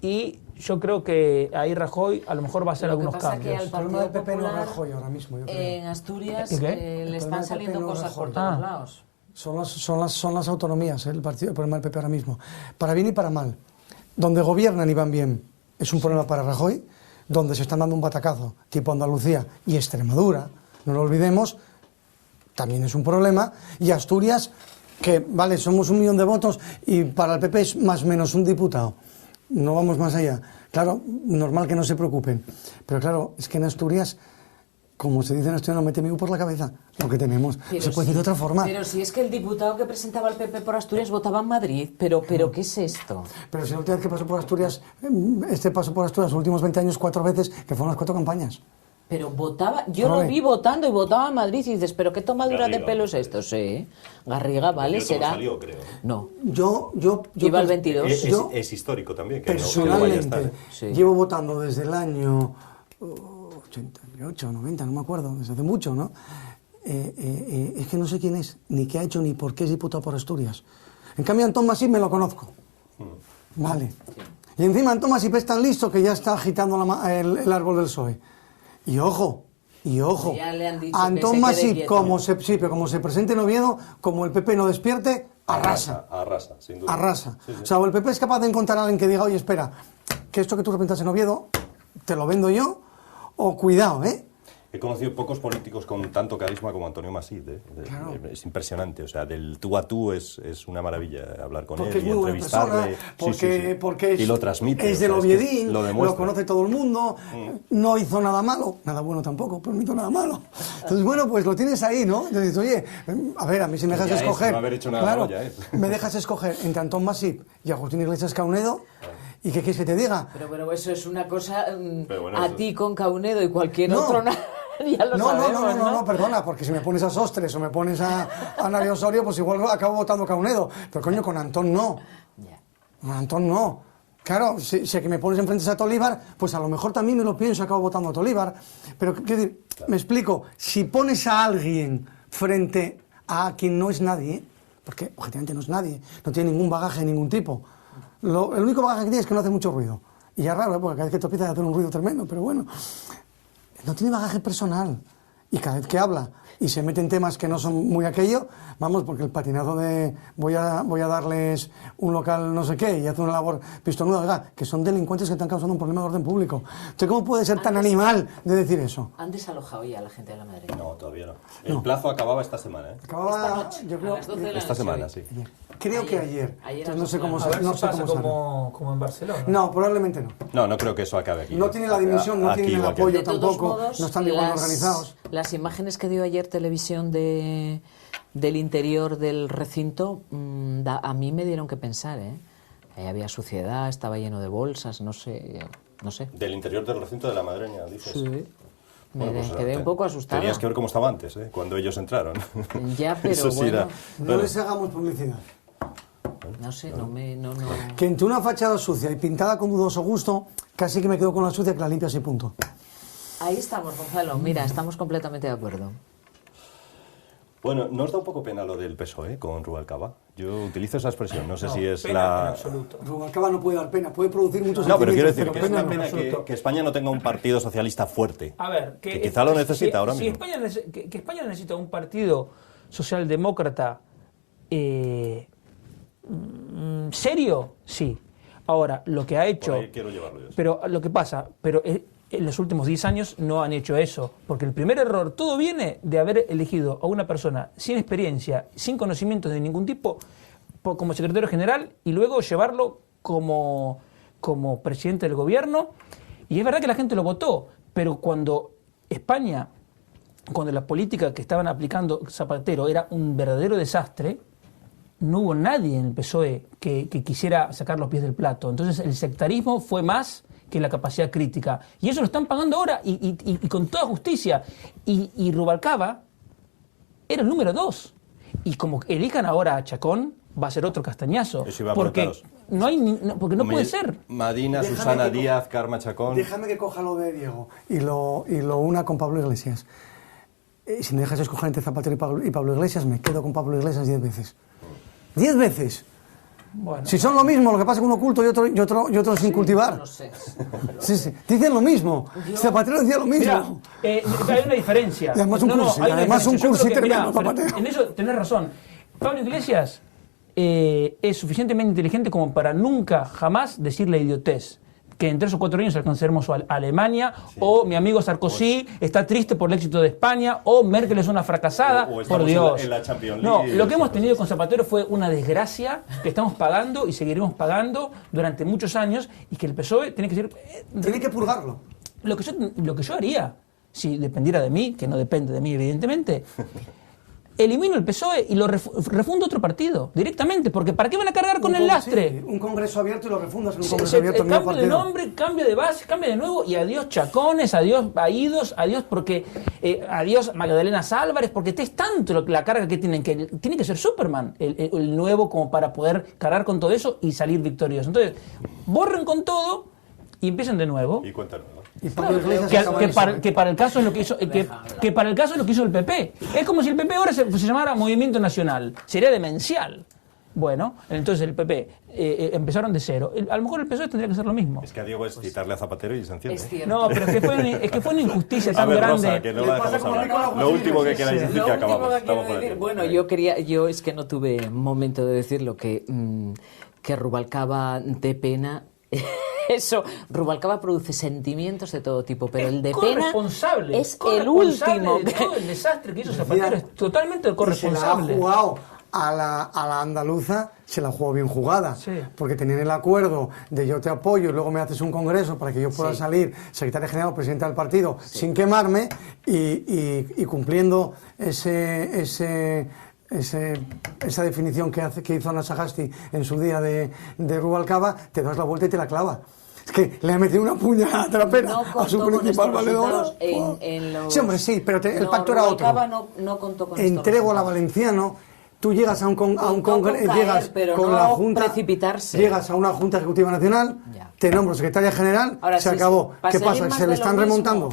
y yo creo que ahí Rajoy a lo mejor va a hacer algunos cambios. Que el problema del PP no es Rajoy ahora mismo. Yo creo. En Asturias le están saliendo cosas por todos lados. Son las autonomías, el problema del PP ahora mismo. Para bien y para mal. Donde gobiernan y van bien es un problema para Rajoy, donde se están dando un batacazo, tipo Andalucía y Extremadura, no lo olvidemos, también es un problema. Y Asturias, que vale, somos 1 millón de votos y para el PP es más o menos un diputado. No vamos más allá. Claro, normal que no se preocupen. Pero claro, es que en Asturias, como se dice en Asturias, no mete por la cabeza lo que tenemos. Pero se puede decir de otra forma. Pero si es que el diputado que presentaba el PP por Asturias votaba en Madrid. Pero ¿qué es esto? Pero si la última vez que pasó por Asturias, pasó por Asturias los últimos 20 años 4 veces, que fueron las 4 campañas. Pero votaba, yo lo vi votando y votaba en Madrid y dices, ¿pero qué tomadura de pelo es esto? Sí, Garriga, vale, será. Salió, creo. No. Yo iba al 22. Es histórico también. Que personalmente, Sí. llevo votando desde el año 88, 90, no me acuerdo, desde hace mucho, ¿no? Es que no sé quién es, ni qué ha hecho, ni por qué es diputado por Asturias. En cambio, Antón Masip me lo conozco. Vale. Y encima Antón Masip es tan listo que ya está agitando el árbol del PSOE. Y ojo, Ya le han dicho Antón que se Masip, quede quieto. pero como se presente en Oviedo, como el PP no despierte, arrasa. Arrasa, sin duda. Arrasa. Sí, sí. O sea, o el PP es capaz de encontrar a alguien que diga, oye, espera, que esto que tú representas en Oviedo, te lo vendo yo, o cuidado, ¿eh? He conocido pocos políticos con tanto carisma como Antonio Masip. Claro. Es impresionante. O sea, del tú a tú es una maravilla hablar con Porque él es y muy buena persona, entrevistarle. porque y lo transmite. es o sea, del que Oviedín, lo lo demuestra. conoce todo el mundo, no hizo nada malo, nada bueno tampoco, pero no hizo nada malo. Entonces, bueno, pues lo tienes ahí, ¿no? Entonces, oye, a ver, a mí si me dejas Ya es, escoger, no haber hecho nada claro, malo ya es. me dejas escoger entre Antón Masip y Agustín Iglesias Caunedo, ¿y qué quieres que te diga? Pero bueno, eso es una cosa Pero bueno, a eso- ti con Caunedo y cualquier No. otro, ya lo sabemos, No, perdona, porque si me pones a Sostres o me pones a Nario Osorio, pues igual acabo votando Caunedo. Pero coño, con Antón no. Ya. Con Antón no. Claro, si que me pones enfrente a Tolívar, pues a lo mejor también me lo pienso y acabo votando a Tolívar. Pero, quiero decir, me explico, si pones a alguien frente a quien no es nadie, porque objetivamente no es nadie, no tiene ningún bagaje de ningún tipo, el único bagaje que tiene es que no hace mucho ruido. Y es raro, porque cada vez que te empieza a hacer un ruido tremendo, pero bueno, no tiene bagaje personal. Y cada vez que habla y se mete en temas que no son muy aquello, vamos, porque el patinazo de voy a darles un local no sé qué y hace una labor pistonuda, oiga, que son delincuentes que están causando un problema de orden público. Entonces, ¿cómo puede ser tan animal de decir eso? ¿Han desalojado ya a la gente de la Madrid? No, todavía no. El plazo acababa esta semana, ¿eh? Acababa, Esta noche, yo creo, a las 12 de la Esta noche semana, hoy. sí. creo que ayer. Ayer Entonces, no sé cómo A ver no si sé pasa cómo sale. como en Barcelona. No, probablemente no. No creo que eso acabe aquí. No tiene la dimensión, no Aquí tiene el igual que apoyo aquí. De todos tampoco, modos, no están igual organizados. Las imágenes que dio ayer televisión del interior del recinto, a mí me dieron que pensar, ¿eh? Ahí había suciedad, estaba lleno de bolsas, no sé. Del interior del recinto de la Madreña, dices. Sí. Bueno, pues, Quedé un poco asustada. Tenías que ver cómo estaba antes, ¿eh? Cuando ellos entraron. Ya, pero Eso sí bueno, da- No bueno, les hagamos publicidad. no sé, no. Que entre una fachada sucia y pintada con dudoso gusto, casi que me quedo con la sucia que la limpias y punto. Ahí estamos, Gonzalo. Mira, estamos completamente de acuerdo. Bueno, ¿no os da un poco pena lo del PSOE con Rubalcaba? Yo utilizo esa expresión, no sé si es pena la... en absoluto. Rubalcaba no puede dar pena, puede producir muchos No, pero quiero decir sentimientos, que es una no. pena absoluto. que España no tenga un partido socialista fuerte. A ver, Que quizá lo necesita ahora mismo. España que España necesita un partido socialdemócrata serio, sí. Ahora, lo que ha hecho... Por ahí quiero llevarlo yo. Pero lo que pasa, en los últimos 10 años no han hecho eso, porque el primer error, todo viene de haber elegido a una persona sin experiencia, sin conocimientos de ningún tipo, como secretario general y luego llevarlo como presidente del gobierno. Y es verdad que la gente lo votó, pero cuando España, cuando la política que estaban aplicando Zapatero era un verdadero desastre, no hubo nadie en el PSOE que quisiera sacar los pies del plato. Entonces el sectarismo fue más que la capacidad crítica. Y eso lo están pagando ahora y con toda justicia. Y Rubalcaba era el número 2. Y como elijan ahora a Chacón, va a ser otro castañazo. Eso iba a porque preguntaros. porque no puede ser. Madina, Déjame Susana que Díaz, Karma Chacón... Déjame que coja lo de Diego y lo una con Pablo Iglesias. Si me dejas escoger entre Zapatero y Pablo Iglesias, me quedo con Pablo Iglesias 10 veces. 10 veces. Bueno, Si son lo mismo, lo que pasa es que uno oculto y otro sin cultivar. No sé. Sí. Dicen lo mismo. Zapatero decía lo mismo. Mira, hay una diferencia. Y además un cursi, hay una además un diferencia. Yo cursi creo que, tremendo, mira, Zapatero. en eso tenés razón. Pablo Iglesias es suficientemente inteligente como para nunca, jamás decir la idiotez que en 3 o 4 años alcanzaremos a Alemania, sí, o mi amigo Sarkozy está triste por el éxito de España, o Merkel es una fracasada, o por Dios. En la Champions League, no, lo que hemos tenido con Zapatero fue una desgracia que estamos pagando y seguiremos pagando durante muchos años, y que el PSOE tiene que ser... Tiene que purgarlo. Lo que yo haría, si dependiera de mí, que no depende de mí evidentemente, elimino el PSOE y lo refundo otro partido, directamente, porque ¿para qué van a cargar con el lastre? Sí, un congreso abierto y lo refundas en un congreso abierto. Cambio de nombre, cambio de base, cambio de nuevo, y adiós Chacones, adiós Baídos, adiós adiós Magdalenas Álvarez, porque es tanto la carga que tiene que ser Superman, el nuevo, como para poder cargar con todo eso y salir victorioso. Entonces, borren con todo y empiecen de nuevo. Y cuenta nueva. Que para el caso es lo que hizo que para el caso es lo que hizo el PP. Es como si el PP ahora se llamara Movimiento Nacional. Sería demencial. Bueno, entonces el PP empezaron de cero. A lo mejor el PSOE tendría que hacer lo mismo. Es que a Diego es citarle a Zapatero y se entiende. No, pero es que fue una injusticia tan grande. Rosa, que no la dejamos hablar. Lo último que queráis decir, que acabamos. Bueno, yo es que no tuve momento de decirlo, que Rubalcaba de pena... Eso, Rubalcaba produce sentimientos de todo tipo, pero el de pena es el último. De todo el desastre que hizo Zapatero, es totalmente corresponsable. Se la ha jugado a la andaluza, se la ha jugado bien jugada, sí, porque tenían el acuerdo de yo te apoyo y luego me haces un congreso para que yo pueda, sí, salir secretario general o presidente del partido, sí, sin quemarme, y cumpliendo esa definición que hizo Ana Sagasti en su día de Rubalcaba, te das la vuelta y te la clava. Es que le ha metido una puñalada trapera a su principal valedora. Sí, hombre, sí, pero el pacto era otro. No contó con entrego a la Valenciano, tú llegas a un congreso, llegas con la Junta, precipitarse. Llegas a una Junta Ejecutiva Nacional, te nombro secretaria general, ahora, se acabó. ¿Qué pasa? ¿Se le están remontando?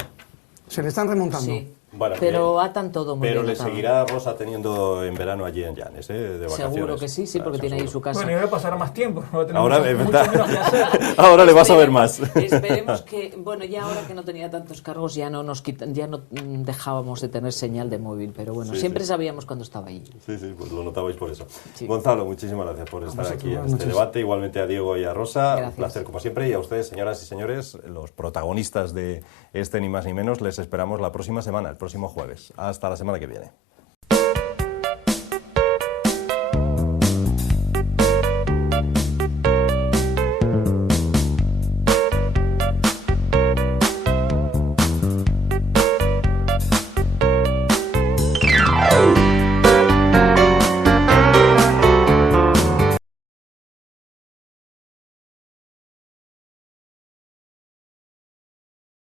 Se le están remontando. Sí. Bueno, pero atan todo muy pero bien. Pero le seguirá Rosa teniendo en verano allí en Llanes, de vacaciones. Seguro que sí, porque tiene ahí su casa. Bueno, y va a pasar más tiempo. Ahora le vas a ver más. Esperemos que, bueno, ya ahora que no tenía tantos cargos, ya no dejábamos de tener señal de móvil, pero bueno, siempre sabíamos cuándo estaba allí. Sí, pues lo notabais por eso. Sí. Gonzalo, muchísimas gracias por estar aquí en este debate. Igualmente a Diego y a Rosa, gracias. Un placer como siempre. Y a ustedes, señoras y señores, los protagonistas de este Ni Más Ni Menos, les esperamos la próxima semana, el próximo jueves. Hasta la semana que viene.